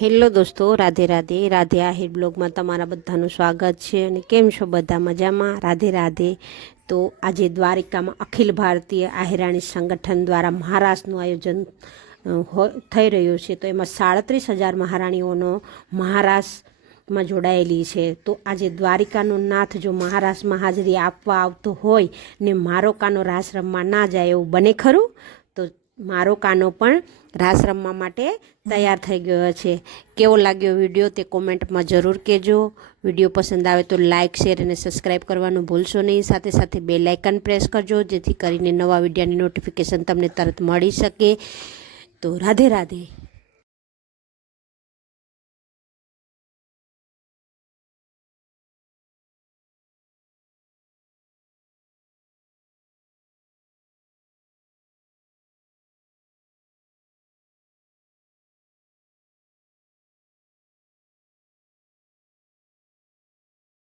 Hello દોસ્તો, રાધે રાધે. રાધે આહિર બ્લોગમાં તમારા બધાનું સ્વાગત છે. અને કેમ છો બધા? મજામાં? રાધે રાધે. તો આજે દ્વારિકામાં અખિલ ભારતીય આહિરાણી સંગઠન દ્વારા મહારાસનું આયોજન થઈ રહ્યું છે. તો એમાં 37,000 મહારાણીઓનો મહારાસમાં જોડાયેલી છે. તો આજે દ્વારિકાનો નાથ જો મહારાસમાં હાજરી આપવા આવતો હોય ને મારો કાનો રાસ રમવા ના જાય એવું બને ખરું? તો મારો કાનો પણ રાસ રમવા માટે તૈયાર થઈ ગયો છે. કેવો લાગ્યો વિડીયો તે કોમેન્ટમાં જરૂર કહેજો. વિડીયો પસંદ આવે તો લાઇક, શેર અને સબસ્ક્રાઈબ કરવાનું ભૂલશો નહીં. સાથે સાથે બેલ આઇકન પ્રેસ કરજો, જેથી કરીને નવા વિડીયોની નોટિફિકેશન તમને તરત મળી શકે. તો રાધે રાધે.